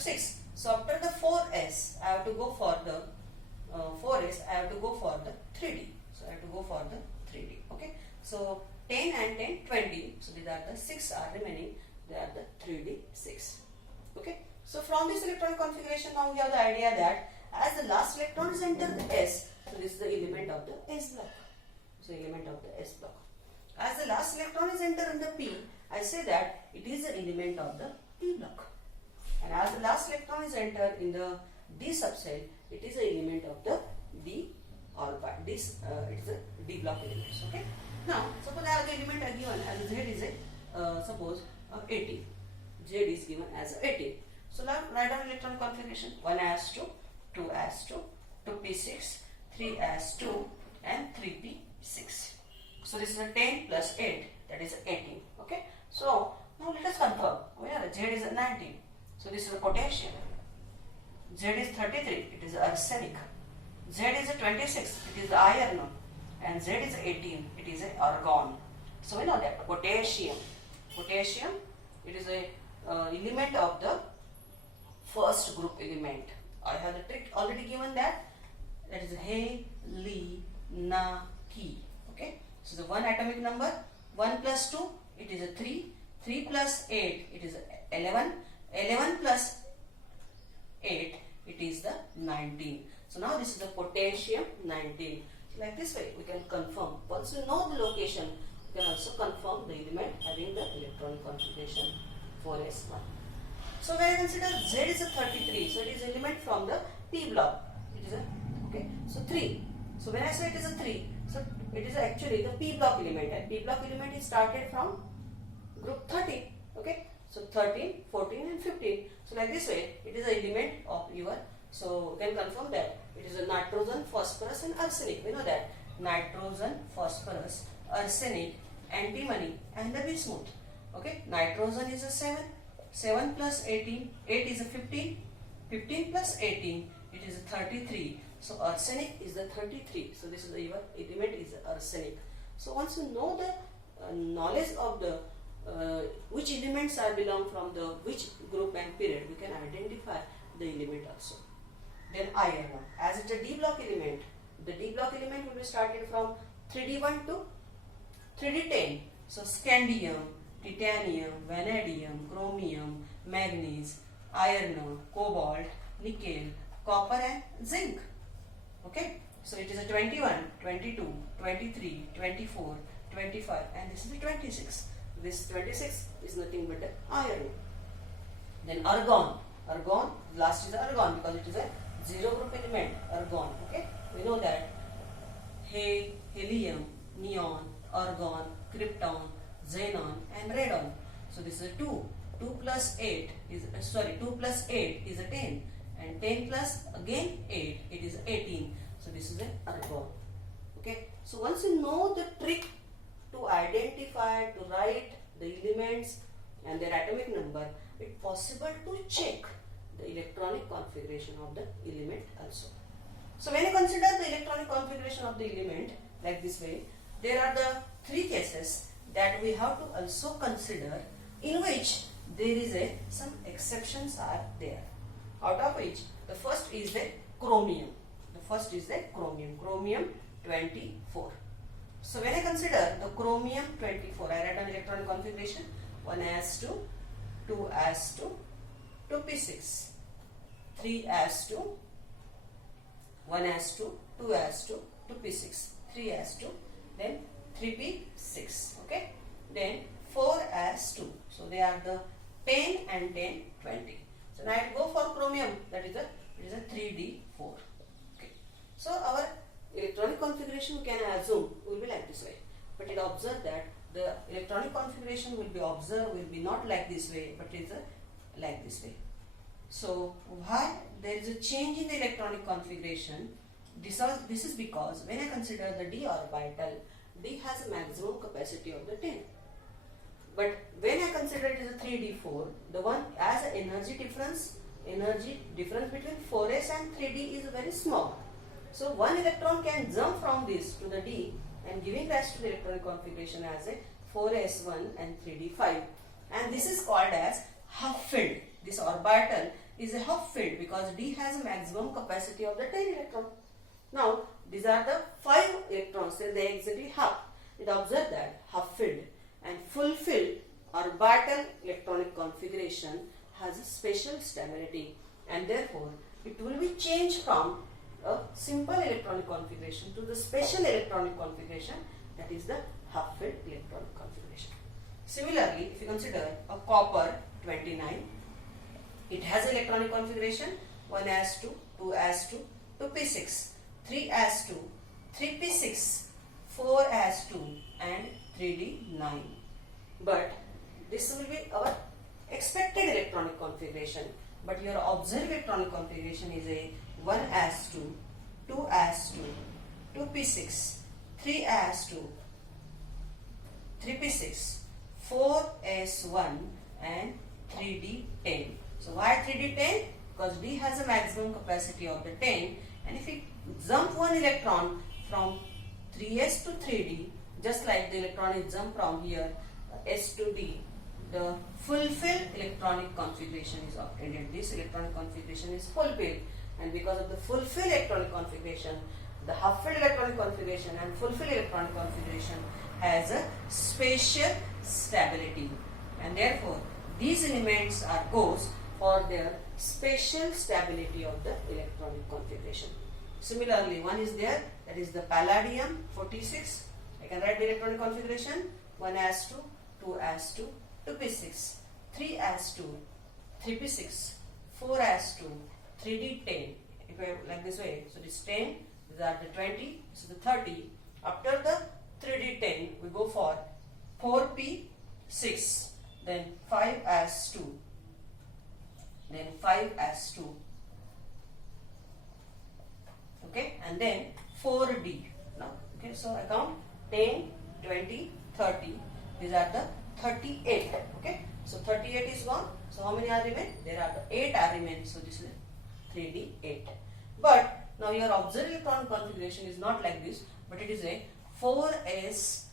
6. So after the 4s, I have to go for the 4s, I have to go for the 3d. So I have to go for the 3d. Okay. So 10 and 10, 20. So these are the 6 are remaining. They are the 3d 6. Okay. So from this electronic configuration, now we have the idea that as the last electron is entered the s, so this is the element of the s block. So element of the s block. As the last electron is entered in the p, I say that it is the element of the p block. And as the last electron is entered in the d subcell, it is the element of the d orbital. This it is a d block elements. Okay. Now suppose I have the element given as z is a suppose 18. Z is given as 18. So now write down electron configuration: 1s2, 2s2, 2p6, 3s2, and 3p6. So this is a 10 plus 8, that is 18. Okay. So now let us confirm. Where Z is 19. So this is a potassium. Z is 33. It is arsenic. Z is 26. It is the iron. And Z is 18. It is a argon. So we know that potassium. Potassium. It is a element of the first group element. I have the trick already given that. That is He, Li, Na, Ki. Okay. So the one atomic number 1 plus 2 it is a 3. 3 plus 8 it is 11. 11 plus 8 it is the 19. So now this is the potassium 19. So like this way we can confirm. Once you know the location, you can also confirm the element having the electronic configuration 4s1. So when I consider Z is a 33, so it is element from the p block. It is a okay. So 3. So when I say it is a 3, so it is actually the p block element, and p block element is started from group 13. Okay. So 13, 14 and 15. So like this way, it is an element of your, so we can confirm that it is a nitrogen, phosphorus and arsenic. We know that nitrogen, phosphorus, arsenic, antimony and the bismuth. Okay. Nitrogen is a 7. 7 plus 18, 8 is a 15. 15 plus 18, it is a 33. So arsenic is the 33. So this is the your element is arsenic. So once you know the knowledge of the which elements are belong from the which group and period, we can identify the element also. Then iron, as it's a d block element, the d block element will be started from 3d1 to 3d10. So scandium, titanium, vanadium, chromium, manganese, iron, cobalt, nickel, copper and zinc. Okay. So it is a 21, 22, 23, 24, 25 and this is the 26. This 26 is nothing but the iron. Then argon. Argon, last is the argon because it is a 0 group element, argon. Okay. We know that helium, neon, argon, krypton, xenon and radon. So this is a 2. 2 plus 8 is 2 plus 8 is a 10 and 10 plus again 8 it is 18. So this is an argon. Okay. So once you know the trick to identify, to write the elements and their atomic number, it's possible to check the electronic configuration of the element also. So when you consider the electronic configuration of the element like this way, there are the 3 cases that we have to also consider, in which there is some exceptions are there. Out of which the first is the chromium. The first is the chromium. Chromium 24. So when I consider the chromium 24, I write an electronic configuration: 1s2, 2s2, 2p6, 3s2, 1s2, 2s2, 2p6, 3s2, then 3p6. Okay. Then 4s2. So they are the 10 and 10, 20. So now I go for chromium, that is a 3d4. Okay. So our electronic configuration we can assume will be like this way, but it observe that the electronic configuration will be not like this way, but it is like this way. So why there is a change in the electronic configuration? This is because when I consider the d orbital, d has a maximum capacity of the 10. But when I consider it as a 3d4, the one as an energy difference between 4s and 3d is very small. So one electron can jump from this to the d and giving rise to the electronic configuration as a 4s1 and 3d5. And this is called as half filled. This orbital is a half filled because D has a maximum capacity of the 10 electron. Now these are the 5 electrons, so they exactly half. It observe that half filled and full filled orbital electronic configuration has a special stability, and therefore it will be changed from a simple electronic configuration to the special electronic configuration, that is the half filled electronic configuration. Similarly, if you consider a copper 29, it has electronic configuration 1s2, 2s2, 2p6, 3s2, 3p6, 4s2 and 3d9. But this will be our expected electronic configuration, but your observed electronic configuration is a 1s2, 2s2, 2p6, 3s2, 3p6, 4s1 and 3d10. So why 3d10? Because D has a maximum capacity of the 10, and if we jump one electron from 3s to 3d, just like the electron is jumped from here S to D, the fulfilled electronic configuration is obtained. This electronic configuration is fulfilled, and because of the fulfilled electronic configuration, the half-filled electronic configuration and fulfilled electronic configuration has a spatial stability, and therefore these elements are goes for their spatial stability of the electronic configuration. Similarly, one is there, that is the palladium 46. I can write the electronic configuration 1s2, 2s2, 2p6, 3s2, 3p6, 4s2, 3d10. If I like this way, so this 10, these are the 20, this is the 30. After the 3d10, we go for 4p6, then 5s2, then 5s2, okay, and then 4d. Now, okay, so I count 10, 20, 30. These are the 38. Okay, so 38 is gone. So how many are remain? There are the 8 are remain. So this is 3d8. But now your observed electron configuration is not like this, but it is a 4s0,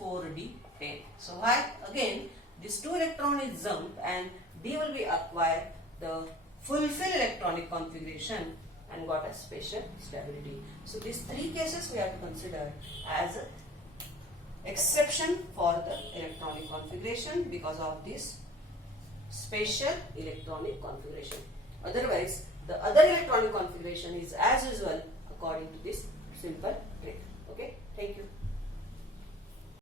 4d10. So why? Again, this 2 electron is jumped and D will be acquired the fulfilled electronic configuration and got a spatial stability. So these 3 cases we have to consider as exception for the electronic configuration because of this spatial electronic configuration. Otherwise, the other electronic configuration is as usual according to this simple trick. Okay, thank you.